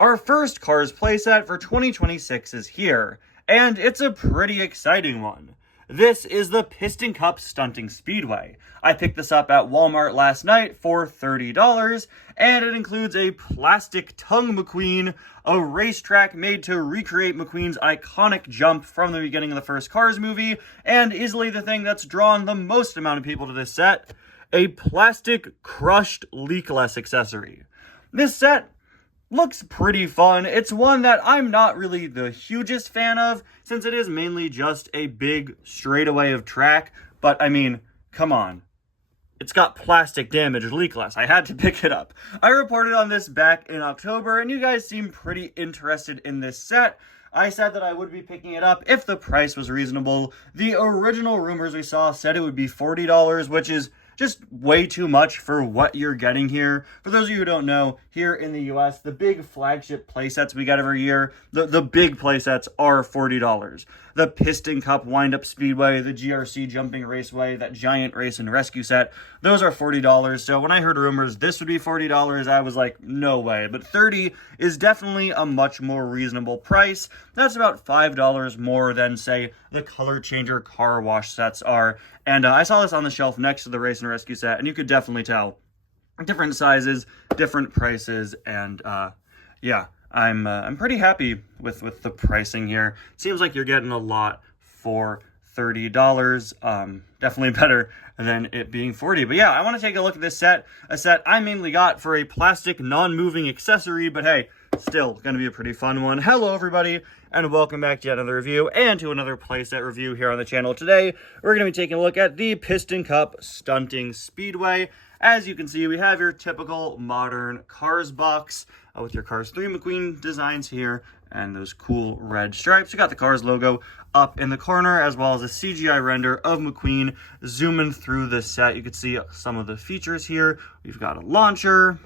Our first Cars playset for 2026 is here, and it's a pretty exciting one. This is the Piston Cup Stunting Speedway. I picked this up at Walmart last night for $30, and it includes a plastic tongue McQueen, a racetrack made to recreate McQueen's iconic jump from the beginning of the first Cars movie, and easily the thing that's drawn the most amount of people to this set, a plastic crushed leakless accessory. This set looks pretty fun. It's one that I'm not really the hugest fan of, since it is mainly just a big straightaway of track, but I mean, come on. It's got plastic damaged leakless. I had to pick it up. I reported on this back in October, and you guys seemed pretty interested in this set. I said that I would be picking it up if the price was reasonable. The original rumors we saw said it would be $40, which is just way too much for what you're getting here. For those of you who don't know, here in the US, the big flagship playsets we get every year, the big playsets are $40. The Piston Cup Wind-Up Speedway, the GRC Jumping Raceway, that giant race and rescue set, those are $40. So when I heard rumors this would be $40, I was like, no way. But $30 is definitely a much more reasonable price. That's about $5 more than, say, the color changer car wash sets are. And I saw this on the shelf next to the race and rescue set, and you could definitely tell different sizes, different prices, and yeah, I'm pretty happy with the pricing here. Seems like you're getting a lot for $30. Definitely better than it being $40. But yeah, I want to take a look at this set, a set I mainly got for a plastic non-moving accessory, but hey, still gonna be a pretty fun one. Hello everybody, and welcome back to yet another review and to another playset review here on the channel. Today we're going to be taking a look at the Piston Cup Stunting Speedway. As you can see, we have your typical modern Cars box with your Cars 3 McQueen designs here and those cool red stripes. You got the Cars logo up in the corner, as well as a CGI render of McQueen zooming through the set. You can see some of the features here. We've got a launcher.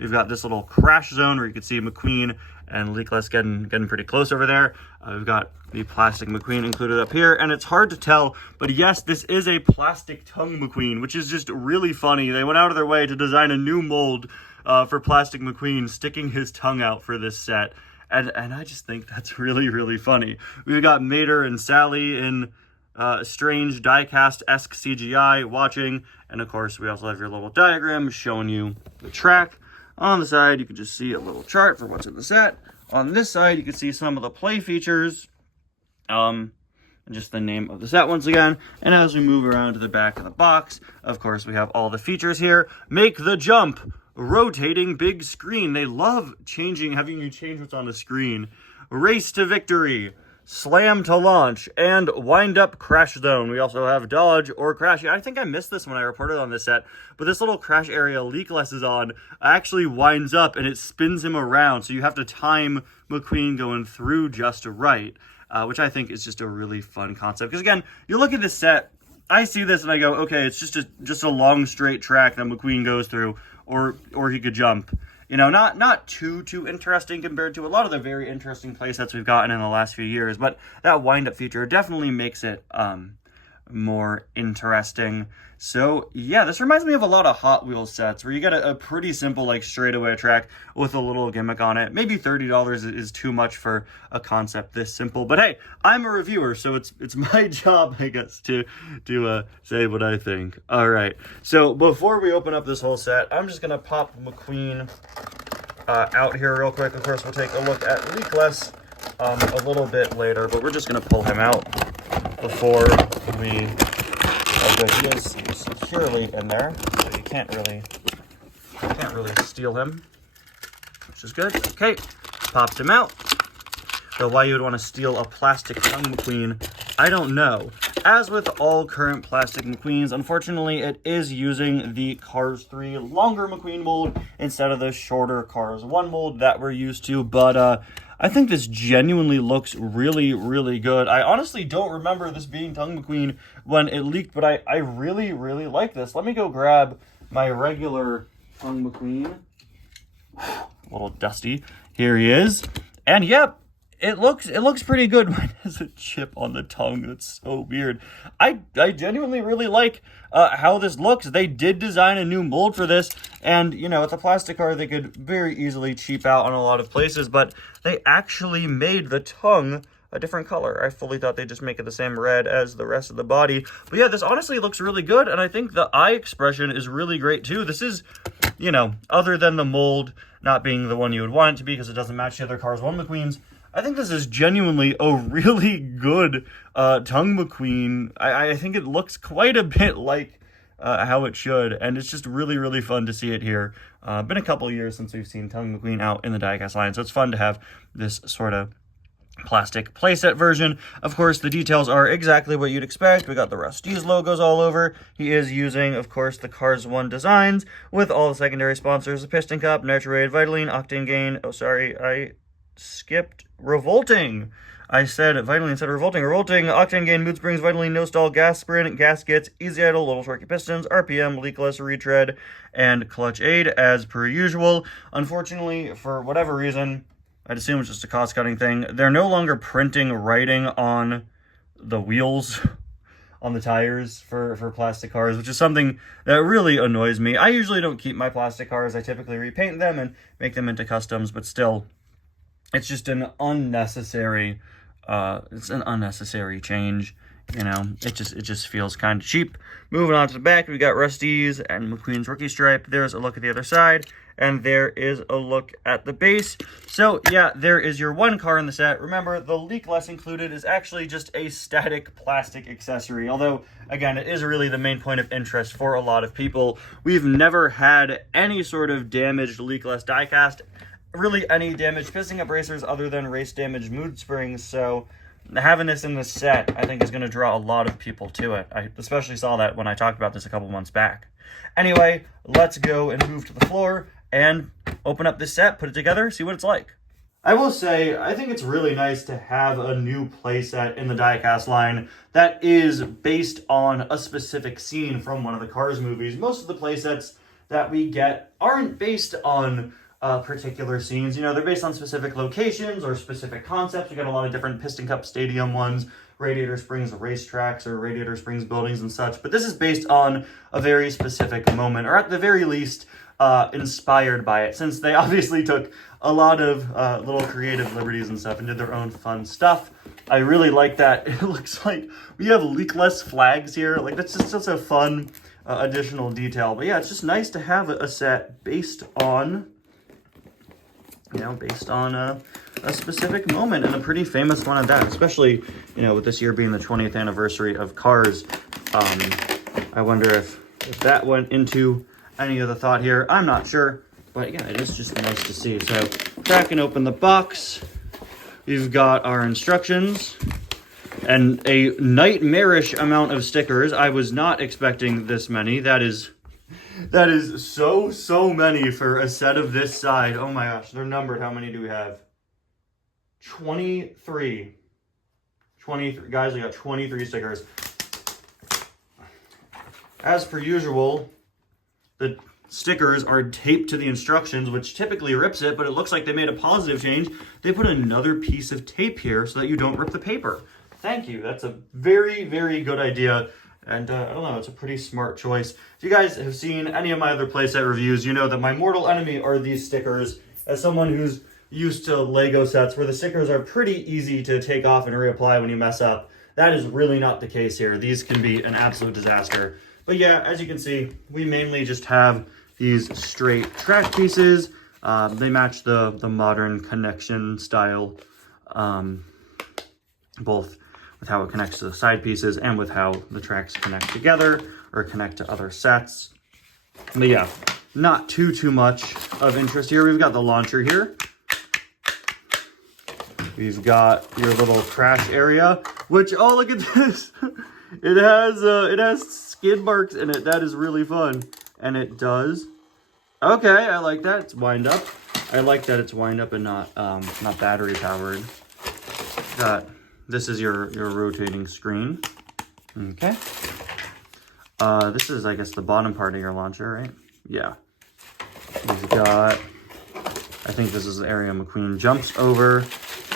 We've got this little crash zone where you can see McQueen and leakless getting pretty close over there. We've got the plastic McQueen included up here, and it's hard to tell, but yes, this is a plastic tongue McQueen, which is just really funny. They went out of their way to design a new mold for plastic McQueen, sticking his tongue out for this set, and I just think that's really, really funny. We've got Mater and Sally in strange die-cast-esque CGI watching, and of course, we also have your little diagram showing you the track. On the side, you can just see a little chart for what's in the set. On this side, you can see some of the play features, and just the name of the set once again. And as we move around to the back of the box, of course, we have all the features here. Make the jump, rotating big screen. They love having you change what's on the screen. Race to victory, slam to launch, and wind up crash zone. We also have dodge or crash. I think I missed this when I reported on this set, but this little crash area leakless is on actually winds up and it spins him around, so you have to time McQueen going through just right, which I think is just a really fun concept. Because again, you look at this set, I see this and I go, okay, it's just a long straight track that McQueen goes through, or he could jump. You know, not too interesting compared to a lot of the very interesting playsets we've gotten in the last few years, but that wind-up feature definitely makes it more interesting. So yeah, this reminds me of a lot of Hot Wheels sets where you get a pretty simple like straightaway track with a little gimmick on it. Maybe $30 is too much for a concept this simple, but hey, I'm a reviewer, so it's my job, I guess, to say what I think. All right, so before we open up this whole set, I'm just gonna pop McQueen out here real quick. Of course, we'll take a look at leakless a little bit later, but we're just gonna pull him out before we. He is securely in there, so you can't really steal him, which is good. Okay, pops him out. So why you would want to steal a plastic tongue McQueen, I don't know. As with all current plastic McQueens, unfortunately, it is using the Cars 3 longer McQueen mold instead of the shorter Cars 1 mold that we're used to, but I think this genuinely looks really, really good. I honestly don't remember this being tongue McQueen when it leaked, but I really, really like this. Let me go grab my regular tongue McQueen. A little dusty. Here he is. And yep, it looks pretty good when it has a chip on the tongue. That's so weird. I genuinely really like how this looks. They did design a new mold for this, and you know, it's a plastic car they could very easily cheap out on a lot of places, but they actually made the tongue a different color. I fully thought they'd just make it the same red as the rest of the body. But yeah, this honestly looks really good, and I think the eye expression is really great too. This is, you know, other than the mold not being the one you would want it to be because it doesn't match the other Cars 1 McQueens, I think this is genuinely a really good tongue McQueen. I think it looks quite a bit like how it should, and it's just really, really fun to see it here. Been a couple years since we've seen tongue McQueen out in the diecast line, so it's fun to have this sort of plastic playset version. Of course, the details are exactly what you'd expect. We got the Rusty's logos all over. He is using, of course, the Cars 1 designs with all the secondary sponsors, the Piston Cup, Nitrate, Vitaline, Octane Gain. Oh, sorry, I skipped Revolting. I said Vitaline instead of Revolting. Revolting, Octane Gain, Mood Springs, Vitaline, No Stall, Gas Sprint, Gaskets, Easy Idle, Little Torquey Pistons, RPM, Leakless, Retread, and Clutch Aid as per usual. Unfortunately, for whatever reason, I'd assume it's just a cost-cutting thing, they're no longer printing writing on the wheels, on the tires for plastic cars, which is something that really annoys me. I usually don't keep my plastic cars. I typically repaint them and make them into customs, but still, it's just an unnecessary, change. You know, it just feels kind of cheap. Moving on to the back, we got Rusty's and McQueen's rookie stripe. There's a look at the other side, and there is a look at the base. So yeah, there is your one car in the set. Remember, the leakless included is actually just a static plastic accessory, although again, it is really the main point of interest for a lot of people. We've never had any sort of damaged leakless diecast, really any damaged piston cup racers other than race damaged mood springs, so having this in the set, I think, is going to draw a lot of people to it. I especially saw that when I talked about this a couple months back. Anyway, let's go and move to the floor and open up this set, put it together, see what it's like. I will say, I think it's really nice to have a new playset in the diecast line that is based on a specific scene from one of the Cars movies. Most of the playsets that we get aren't based on particular scenes. You know, they're based on specific locations or specific concepts. We got a lot of different Piston Cup Stadium ones, Radiator Springs racetracks or Radiator Springs buildings and such, but this is based on a very specific moment, or at the very least, inspired by it, since they obviously took a lot of little creative liberties and stuff and did their own fun stuff. I really like that. It looks like we have leakless flags here. Like, that's just such a fun additional detail. But yeah, it's just nice to have a set based on, you know, based on a specific moment, and a pretty famous one at that, especially, you know, with this year being the 20th anniversary of Cars. I wonder if that went into any of the thought here. I'm not sure, but yeah, it is just nice to see. So, cracking open the box, we've got our instructions and a nightmarish amount of stickers. I was not expecting this many. That is so many for a set of this side. Oh my gosh, they're numbered. How many do we have? 23. 23. Guys, we got 23 stickers. As per usual, the stickers are taped to the instructions, which typically rips it, but it looks like they made a positive change. They put another piece of tape here so that you don't rip the paper. Thank you. That's a very, very good idea. And I don't know, it's a pretty smart choice. If you guys have seen any of my other playset reviews, you know that my mortal enemy are these stickers. As someone who's used to Lego sets where the stickers are pretty easy to take off and reapply when you mess up, that is really not the case here. These can be an absolute disaster. But yeah, as you can see, we mainly just have these straight track pieces. They match the modern connection style, both with how it connects to the side pieces and with how the tracks connect together or connect to other sets. But yeah, not too much of interest here. We've got the launcher here. We've got your little crash area, which, oh, look at this. It has skid marks in it. That is really fun. And it does. Okay, I like that. It's wind up. I like that it's wind up and not battery powered. This is your rotating screen. Okay. This is, I guess, the bottom part of your launcher, right? Yeah. We've got, I think this is the area McQueen jumps over.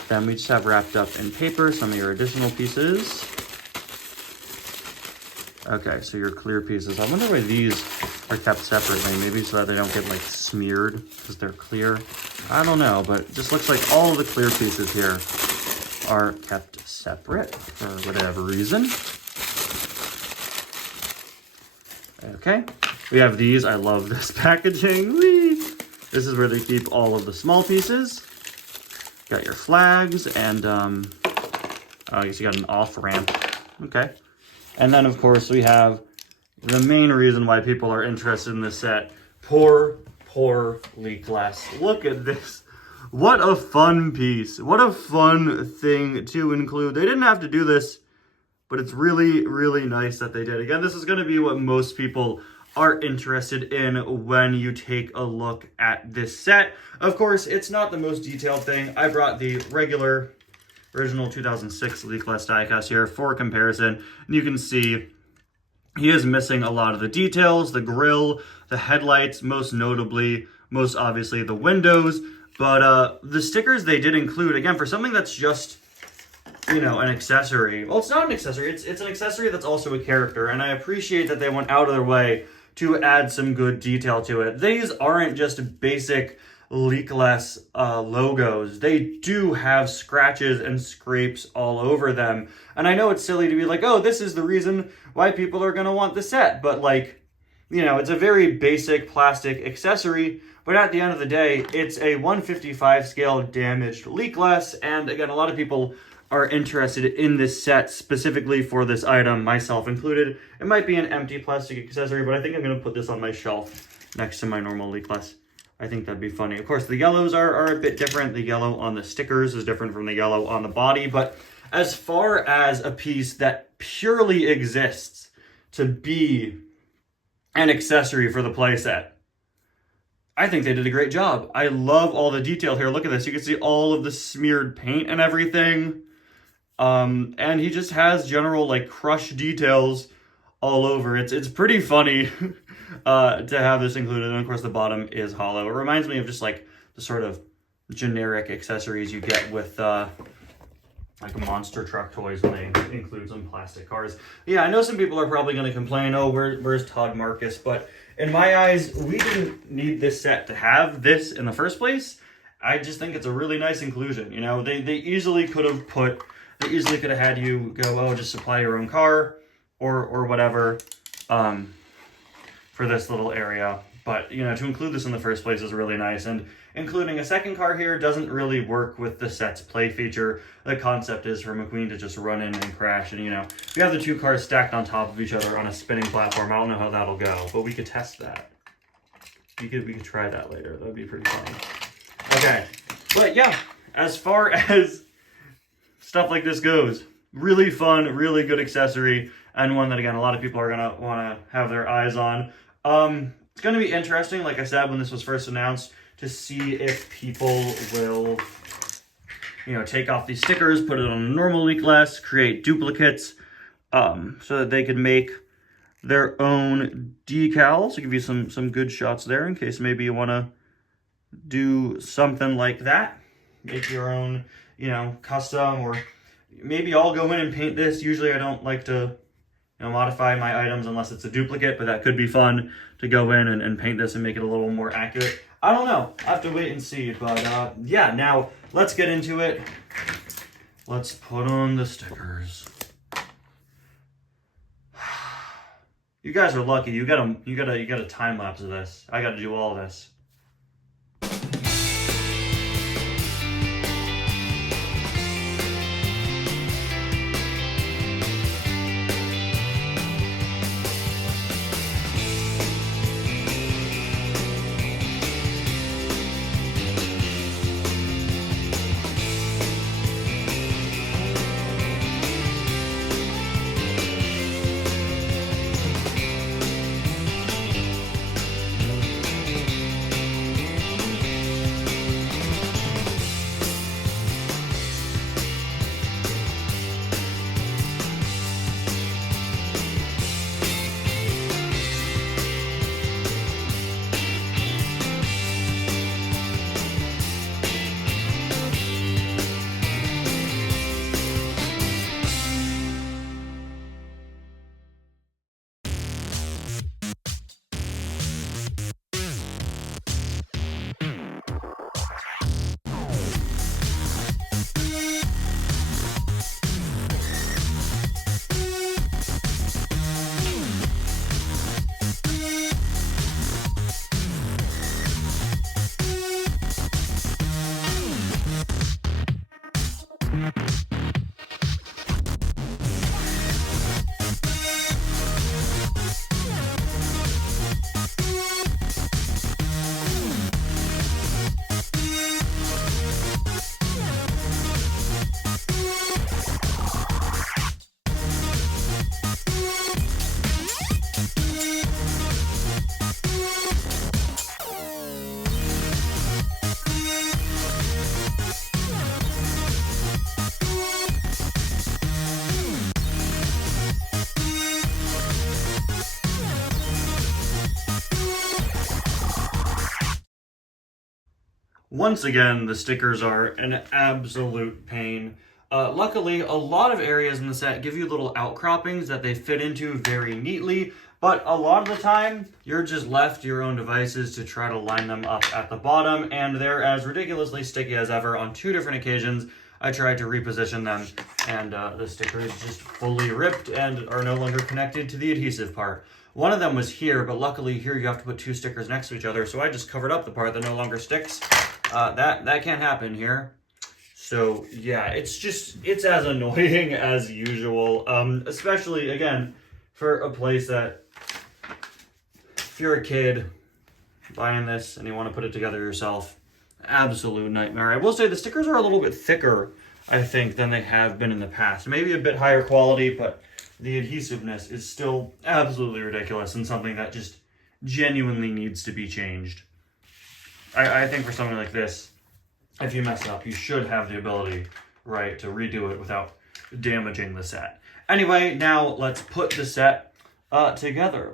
Then we just have wrapped up in paper some of your additional pieces. Okay, so your clear pieces. I wonder why these are kept separately. Maybe so that they don't get like smeared because they're clear. I don't know, but it just looks like all of the clear pieces here are kept separate for whatever reason. Okay, we have these. I love this packaging. Whee! This is where they keep all of the small pieces. Got your flags and I guess you got an off ramp. Okay. And then of course we have the main reason why people are interested in this set. Poor leak glass. Look at this. What a fun piece. What a fun thing to include. They didn't have to do this, but it's really, really nice that they did. Again, this is going to be what most people are interested in when you take a look at this set. Of course, it's not the most detailed thing. I brought the regular original 2006 leakless diecast here for comparison. And you can see he is missing a lot of the details, the grille, the headlights, most notably, most obviously the windows. But the stickers they did include, again, for something that's just, you know, an accessory. Well, it's not an accessory. It's an accessory that's also a character. And I appreciate that they went out of their way to add some good detail to it. These aren't just basic leakless logos. They do have scratches and scrapes all over them. And I know it's silly to be like, oh, this is the reason why people are going to want the set. But like, you know, it's a very basic plastic accessory. But at the end of the day, it's a 155 scale damaged leakless. And again, a lot of people are interested in this set specifically for this item, myself included. It might be an empty plastic accessory, but I think I'm going to put this on my shelf next to my normal leakless. I think that'd be funny. Of course, the yellows are a bit different. The yellow on the stickers is different from the yellow on the body. But as far as a piece that purely exists to be an accessory for the playset, I think they did a great job. I love all the detail here. Look at this. You can see all of the smeared paint and everything. And he just has general like crushed details all over. It's pretty funny to have this included. And of course the bottom is hollow. It reminds me of just like the sort of generic accessories you get with like monster truck toys when they include some plastic cars. Yeah, I know some people are probably going to complain, oh, where's Todd Marcus? But in my eyes, we didn't need this set to have this in the first place. I just think it's a really nice inclusion. You know, they easily could have had you go, oh, just supply your own car or whatever for this little area. But, you know, to include this in the first place is really nice. And including a second car here doesn't really work with the set's play feature. The concept is for McQueen to just run in and crash. And, you know, we have the two cars stacked on top of each other on a spinning platform. I don't know how that'll go, but we could test that. We could try that later. That'd be pretty funny. Okay. But, yeah, as far as stuff like this goes, really fun, really good accessory, and one that, again, a lot of people are going to want to have their eyes on. It's going to be interesting, like I said, when this was first announced, to see if people will, you know, take off these stickers, put it on a normal leakless, create duplicates, so that they could make their own decals. To give you some good shots there in case maybe you want to do something like that. Make your own, you know, custom, or maybe I'll go in and paint this. Usually I don't like to, you know, modify my items unless it's a duplicate, but that could be fun to go in and paint this and make it a little more accurate. I don't know. I have to wait and see. But yeah, now let's get into it. Let's put on the stickers. You guys are lucky. You got a time lapse of this. I got to do all this. Once again, the stickers are an absolute pain. Luckily, a lot of areas in the set give you little outcroppings that they fit into very neatly, but a lot of the time, you're just left to your own devices to try to line them up at the bottom, and they're as ridiculously sticky as ever. On 2 different occasions, I tried to reposition them, and the sticker is just fully ripped and are no longer connected to the adhesive part. One of them was here, but luckily here you have to put 2 stickers next to each other, so I just covered up the part that no longer sticks. That can't happen here. So yeah, it's as annoying as usual, especially, again, for a playset. If you're a kid buying this and you want to put it together yourself, absolute nightmare. I will say the stickers are a little bit thicker, I think, than they have been in the past. Maybe a bit higher quality, but the adhesiveness is still absolutely ridiculous and something that just genuinely needs to be changed. I think for something like this, if you mess up, you should have the ability, right, to redo it without damaging the set. Anyway, now let's put the set together.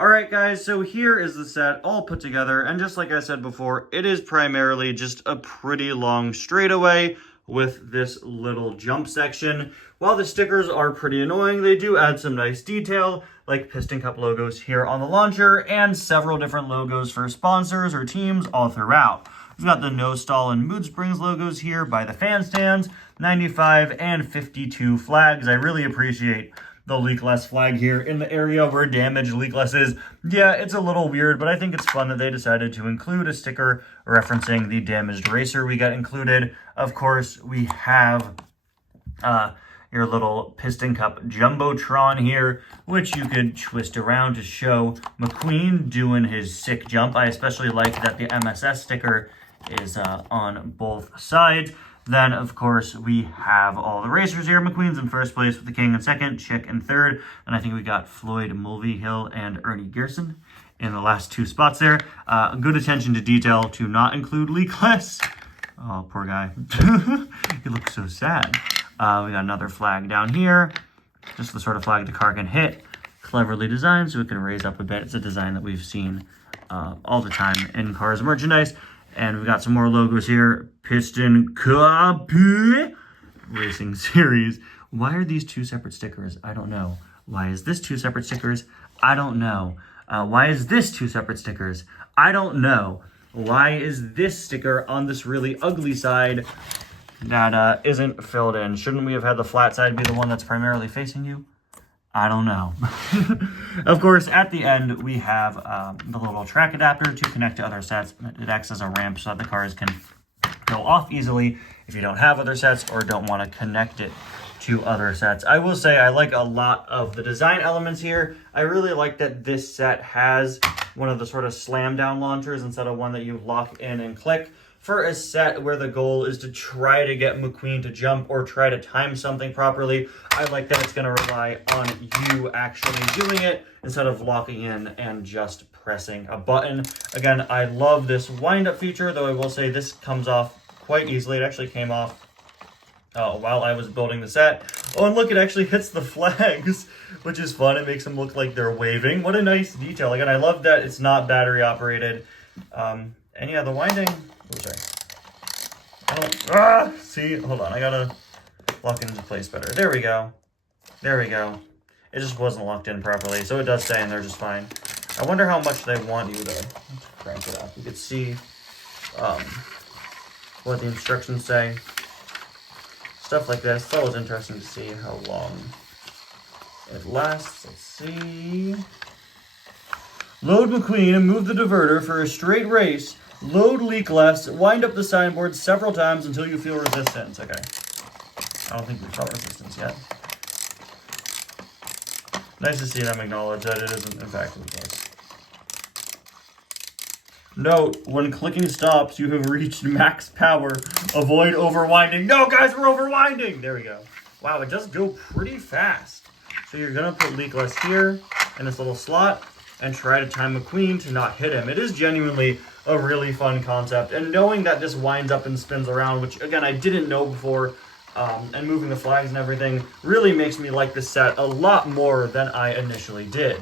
Alright guys, so here is the set all put together, and just like I said before, it is primarily just a pretty long straightaway with this little jump section. While the stickers are pretty annoying, they do add some nice detail, like Piston Cup logos here on the launcher, and several different logos for sponsors or teams all throughout. We've got the No Stall and Mood Springs logos here by the fan stands, 95 and 52 flags. I really appreciate the leakless flag here in the area where damaged leakless is. Yeah, it's a little weird, but I think it's fun that they decided to include a sticker referencing the damaged racer we got included. Of course, we have your little Piston Cup Jumbotron here, which you could twist around to show McQueen doing his sick jump. I especially like that the MSS sticker is on both sides. Then, of course, we have all the racers here. McQueen's in first place with the King in second, Chick in third. And I think we got Floyd Mulvihill and Ernie Gerson in the last 2 spots there. Good attention to detail to not include leakless. Oh, poor guy. He looks so sad. We got another flag down here. Just the sort of flag the car can hit. Cleverly designed so it can raise up a bit. It's a design that we've seen all the time in cars merchandise. And we've got some more logos here. Piston Cup Racing Series. Why are these 2 separate stickers? I don't know. Why is this 2 separate stickers? I don't know. Why is this 2 separate stickers? I don't know. Why is this sticker on this really ugly side that isn't filled in? Shouldn't we have had the flat side be the one that's primarily facing you? I don't know. Of course, at the end, we have the little track adapter to connect to other sets. It acts as a ramp so that the cars can go off easily if you don't have other sets or don't want to connect it to other sets. I will say I like a lot of the design elements here. I really like that this set has one of the sort of slam down launchers instead of one that you lock in and click. for a set where the goal is to try to get McQueen to jump or try to time something properly, I like that it's going to rely on you actually doing it instead of locking in and just pressing a button. Again, I love this wind-up feature, though I will say this comes off quite easily. It actually came off while I was building the set. Oh, and look, it actually hits the flags, which is fun. It makes them look like they're waving. What a nice detail. Again, I love that it's not battery operated. And yeah, the winding... Oh, sorry. See, hold on. I gotta lock it into place better. There we go. There we go. It just wasn't locked in properly, so it does stay in there just fine. I wonder how much they want you to crank it up. You could see what the instructions say. Stuff like this. It's always interesting to see how long it lasts. Let's see. Load McQueen and move the diverter for a straight race. Load leakless. Wind up the signboard several times until you feel resistance. Okay. I don't think we felt resistance yet. Nice to see them acknowledge that it isn't, in fact, the case. Note, when clicking stops, you have reached max power. Avoid overwinding. No, guys, we're overwinding. There we go. Wow, it does go pretty fast. So you're going to put leakless here in this little slot and try to time McQueen to not hit him. It is genuinely a really fun concept. And knowing that this winds up and spins around, which, again, I didn't know before, and moving the flags and everything, really makes me like this set a lot more than I initially did.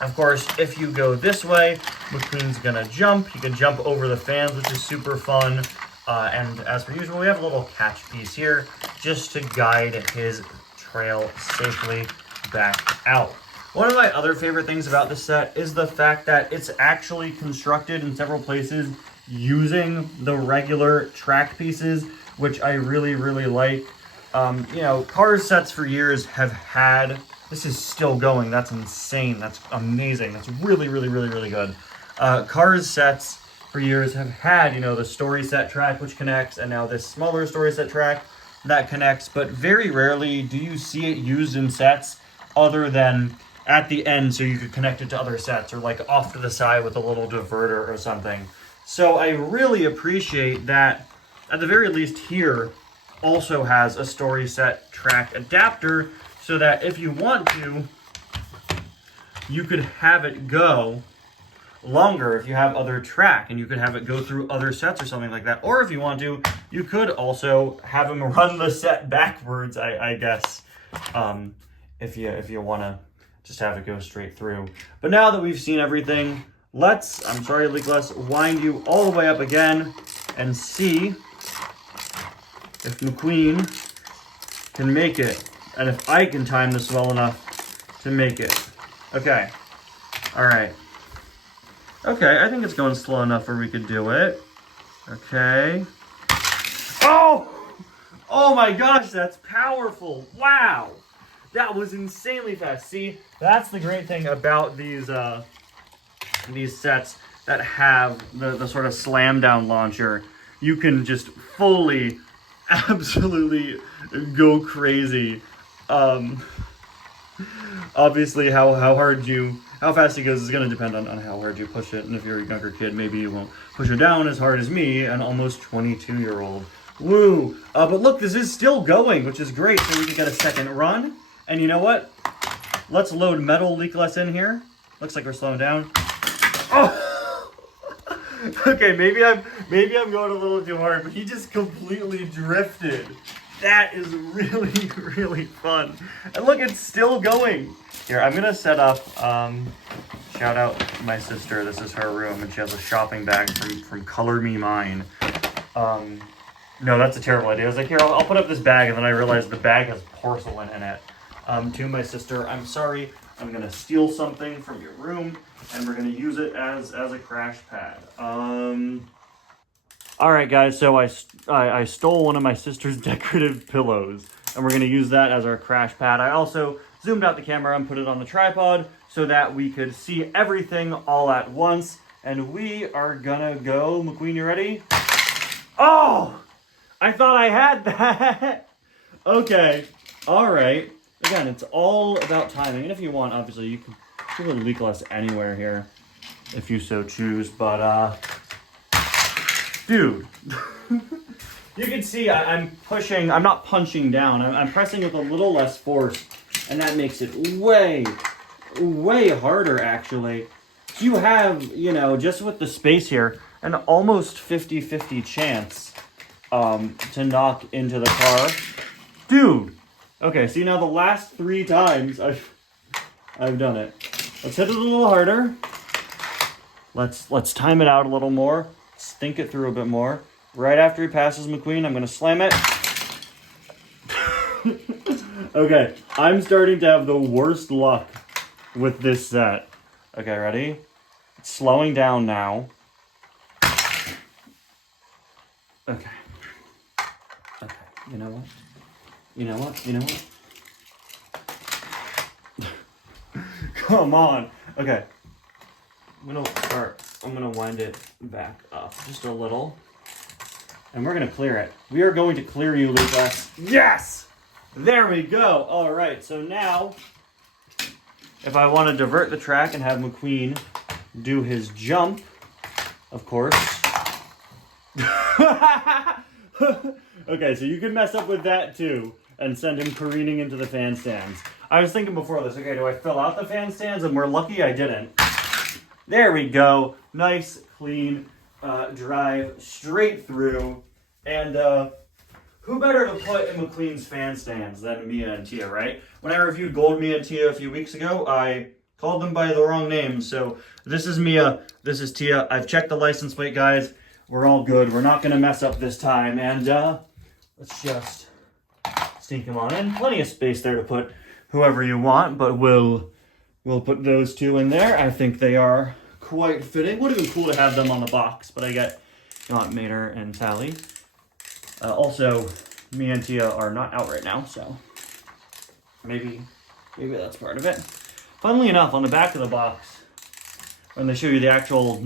Of course, if you go this way, McQueen's gonna jump. He can jump over the fans, which is super fun. And as per usual, we have a little catch piece here just to guide his trail safely back out. One of my other favorite things about this set is the fact that it's actually constructed in several places using the regular track pieces, which I really, really like. You know, Cars sets for years have had... This is still going. That's insane. That's amazing. That's really, really, really, really good. Cars sets for years have had, you know, the story set track, which connects, and now this smaller story set track that connects, but very rarely do you see it used in sets other than at the end so you could connect it to other sets, or like off to the side with a little diverter or something. So I really appreciate that, at the very least here, also has a story set track adapter, so that if you want to, you could have it go longer if you have other track, and you could have it go through other sets or something like that. Or if you want to, you could also have him run the set backwards, I guess, if you want to just have it go straight through. But now that we've seen everything, let's, I'm sorry, Leakless, wind you all the way up again and see if McQueen can make it. And if I can time this well enough to make it. Okay. All right. Okay, I think it's going slow enough where we could do it. Okay. Oh! Oh my gosh, that's powerful. Wow. That was insanely fast. See, that's the great thing about these sets that have the sort of slam down launcher. You can just fully, absolutely go crazy. Obviously how fast it goes is going to depend on how hard you push it, and if you're a younger kid, maybe you won't push it down as hard as me, an almost 22-year-old. Woo! But look, this is still going, which is great, so we can get a second run. And you know what? Let's load metal leakless in here. Looks like we're slowing down. Oh! Okay, maybe I'm going a little too hard, but he just completely drifted. That is really, really fun. And look, it's still going. Here, I'm going to set up, shout out my sister. This is her room, and she has a shopping bag from Color Me Mine. No, that's a terrible idea. I was like, here, I'll put up this bag, and then I realized the bag has porcelain in it. To my sister, I'm sorry. I'm going to steal something from your room, and we're going to use it as a crash pad. All right, guys, so I stole one of my sister's decorative pillows, and we're going to use that as our crash pad. I also zoomed out the camera and put it on the tripod so that we could see everything all at once. And we are going to go. McQueen, you ready? Oh! I thought I had that! Okay. All right. Again, it's all about timing. And if you want, obviously, you can put a leakless anywhere here if you so choose. But, Dude. You can see I'm pushing, I'm not punching down. I'm pressing with a little less force, and that makes it way, way harder, actually. You have, you know, just with the space here, an almost 50-50 chance to knock into the car. Dude! Okay, see now the last 3 times I've done it. Let's hit it a little harder. Let's time it out a little more. Let's think it through a bit more. Right after he passes McQueen, I'm going to slam it. Okay, I'm starting to have the worst luck with this set. Okay, ready? It's slowing down now. Okay. Okay, you know what? You know what? You know what? Come on. Okay. I'm gonna wind it back up just a little. And we're gonna clear it. We are going to clear you, Lucas. Yes! There we go. All right, so now, if I want to divert the track and have McQueen do his jump, of course. Okay, so you can mess up with that too and send him careening into the fan stands. I was thinking before this, okay, do I fill out the fan stands? And we're lucky I didn't. There we go. Nice, clean drive straight through. And who better to put in McQueen's fan stands than Mia and Tia, right? When I reviewed Gold Mia and Tia a few weeks ago, I called them by the wrong name. So this is Mia, this is Tia. I've checked the license plate, guys. We're all good. We're not going to mess up this time. And let's just sneak them on in. Plenty of space there to put whoever you want, but we'll put those 2 in there. I think they are quite fitting. Would have been cool to have them on the box, but I get Aunt Mater and Sally. Also, me and Tia are not out right now, so maybe that's part of it. Funnily enough, on the back of the box, when they show you the actual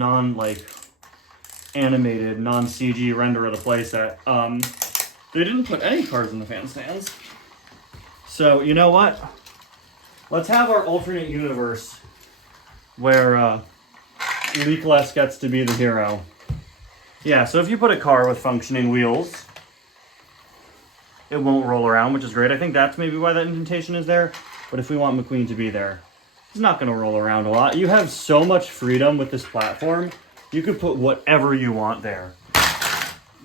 animated, non-CG render of the playset, they didn't put any cars in the fan stands. So, you know what? Let's have our alternate universe where Leakless gets to be the hero. Yeah, so if you put a car with functioning wheels, it won't roll around, which is great. I think that's maybe why that indentation is there. But if we want McQueen to be there, he's not going to roll around a lot. You have so much freedom with this platform. You could put whatever you want there.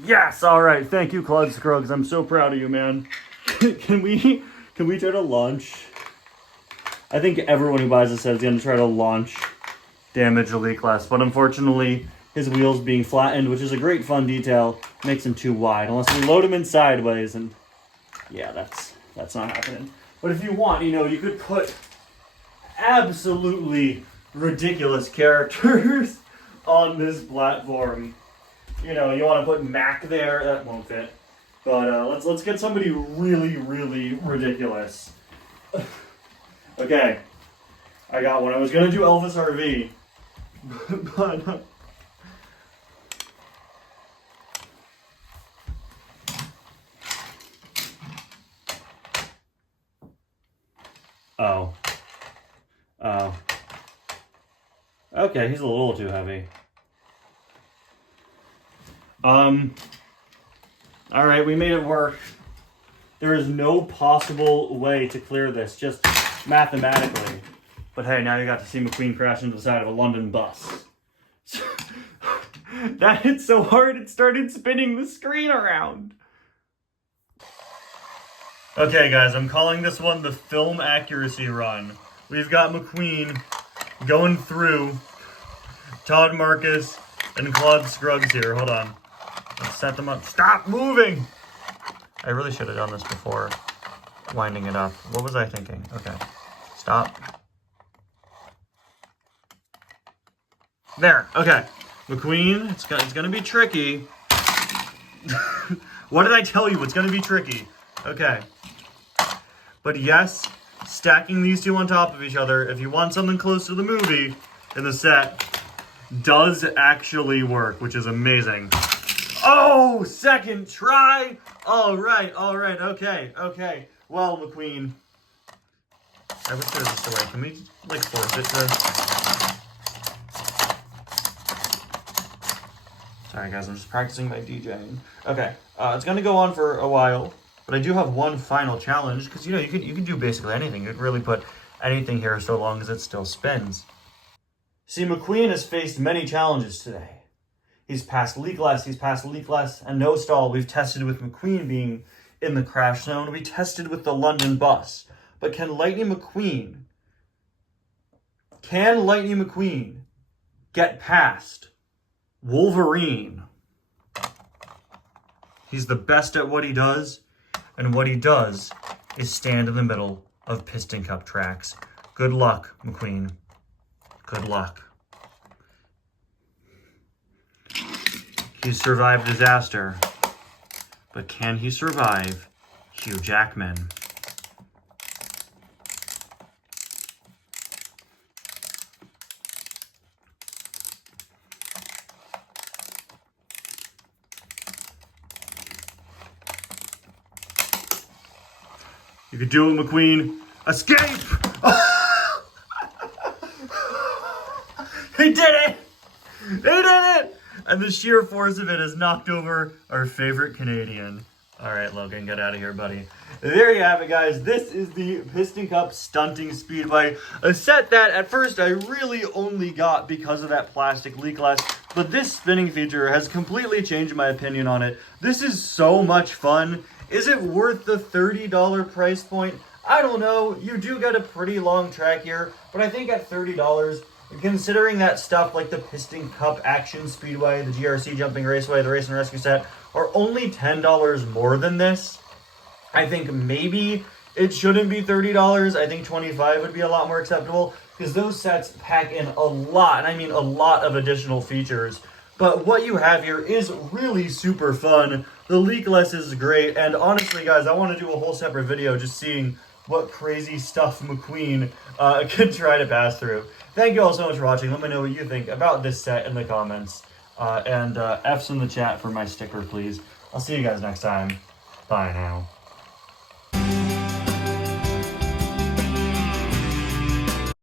Yes, all right. Thank you, Claude Scruggs. I'm so proud of you, man. Can we try to launch? I think everyone who buys this set is going to try to launch damage a Leakless, but unfortunately, his wheels being flattened, which is a great fun detail, makes him too wide. Unless we load him in sideways, and yeah, that's not happening. But if you want, you could put absolutely ridiculous characters on this platform. You want to put Mac there, that won't fit. But let's get somebody really, really ridiculous. Okay, I got one. I was gonna do Elvis RV, but oh. Okay, he's a little too heavy. All right, we made it work. There is no possible way to clear this, just mathematically. But hey, now you got to see McQueen crash into the side of a London bus. That hit so hard it started spinning the screen around. Okay, guys, I'm calling this one the film accuracy run. We've got McQueen going through Todd Marcus and Claude Scruggs here. Hold on. Let's set them up. Stop moving! I really should have done this before winding it up. What was I thinking? Okay. Stop. There. Okay. McQueen, it's gonna be tricky. What did I tell you? It's gonna be tricky. Okay. But yes, stacking these 2 on top of each other, if you want something close to the movie in the set, does actually work, which is amazing. Oh, second try. All right. Okay. Well, McQueen, I would throw this away. Can we, force it Sorry guys, I'm just practicing my DJing. Okay, it's gonna go on for a while, but I do have one final challenge, because you know, you can do basically anything. You could really put anything here so long as it still spins. See, McQueen has faced many challenges today. He's passed leakless, and no stall. We've tested with McQueen being in the crash zone. We tested with the London bus. But can Lightning McQueen get past Wolverine? He's the best at what he does, and what he does is stand in the middle of Piston Cup tracks. Good luck, McQueen. Good luck. He's survived disaster, but can he survive Hugh Jackman? You could do it, McQueen. Escape! He did it! He did it! And the sheer force of it has knocked over our favorite Canadian. All right, Logan, get out of here, buddy. There you have it, guys. This is the Piston Cup Stunting Speedway. A set that at first I really only got because of that plastic leakless, but this spinning feature has completely changed my opinion on it. This is so much fun. Is it worth the $30 price point? I don't know. You do get a pretty long track here, but I think at $30, considering that stuff like the Piston Cup Action Speedway, the GRC Jumping Raceway, the Race and Rescue set are only $10 more than this, I think maybe it shouldn't be $30. I think $25 would be a lot more acceptable, because those sets pack in a lot, and I mean a lot of additional features. But what you have here is really super fun. The leakless is great, and honestly, guys, I want to do a whole separate video just seeing what crazy stuff McQueen can try to pass through. Thank you all so much for watching. Let me know what you think about this set in the comments. And F's in the chat for my sticker, please. I'll see you guys next time. Bye now.